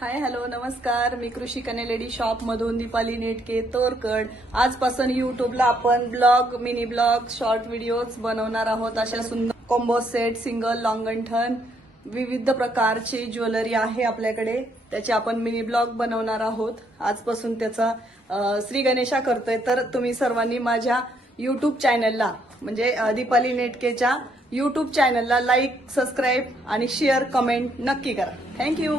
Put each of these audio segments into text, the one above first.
Hi hello नमस्कार. मी कृषी कनेलेडी shop मधून दीपाली नेटके तोरकड. आजपासून युट्यूबला आपण blog mini blog short videos बनवणार आहोत. अशा सुंदर कॉम्बो सेट सिंगल लॉंगंठन विविध प्रकारची ज्वेलरी आहे आपल्याकडे. त्याचे आपण मिनी ब्लॉग बनवणार आहोत. आजपासून त्याचा श्री गणेशा करतोय. तर तुम्ही सर्वांनी माझ्या युट्यूब चॅनलला म्हणजे दीपाली नेटकेच्या युट्यूब चॅनलला लाईक सबस्क्राईब आणि शेअर कमेंट नक्की करा. थँक्यू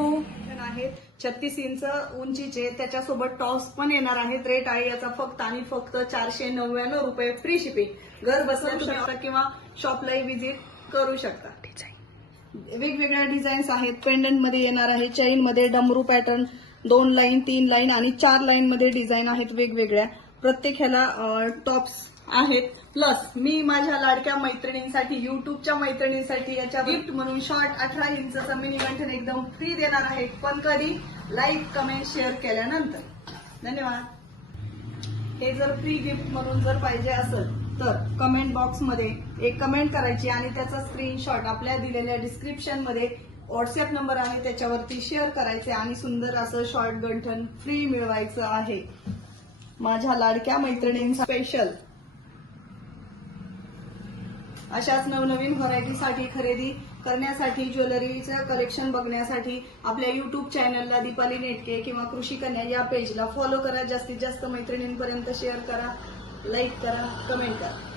आहेत. छत्तीस इंच उंचीचे त्याच्यासोबत टॉस पण येणार आहेत. रेट आहे याचा फक्त आणि फक्त चारशे नव्याण्णव रुपये फ्री शिपिंग. घर तुम्ही आता किंवा शॉपलाही व्हिजिट करू शकता. वेगवेगळ्या डिझाईन्स आहेत. पेंडंटमध्ये येणार आहे. चैनमध्ये डमरू पॅटर्न दोन लाईन तीन लाईन आणि चार लाईन मध्ये डिझाईन आहेत वेगवेगळ्या. प्रत्येक ह्याला टॉप्स आहेत. प्लस मी माझ्या लाडक्या मैत्रिणींसाठी युट्यूबच्या मैत्रिणींसाठी याच्या गिफ्ट म्हणून शॉर्ट अठरा इंचचं मिनी गंठन एकदम फ्री देणार आहे. पण कधी? लाईक कमेंट शेअर केल्यानंतर. धन्यवाद. हे जर फ्री गिफ्ट म्हणून जर पाहिजे असेल तर कमेंट बॉक्समध्ये एक कमेंट करायची आणि त्याचा स्क्रीनशॉट आपल्या दिलेल्या डिस्क्रिप्शनमध्ये व्हॉट्सअप नंबर आहे त्याच्यावरती शेअर करायचे आणि सुंदर असं शॉर्ट गंठन फ्री मिळवायचं आहे. माझ्या लाडक्या मैत्रिणींचा स्पेशल अशाच नवनवीन व्हरायटीसाठी खरेदी करण्यासाठी ज्वेलरीचं कलेक्शन बघण्यासाठी आपल्या युट्यूब चॅनलला दीपाली नेटके किंवा कृषी कन्या या पेजला फॉलो करा. जास्तीत जास्त मैत्रिणींपर्यंत शेअर करा. लाईक करा कमेंट करा.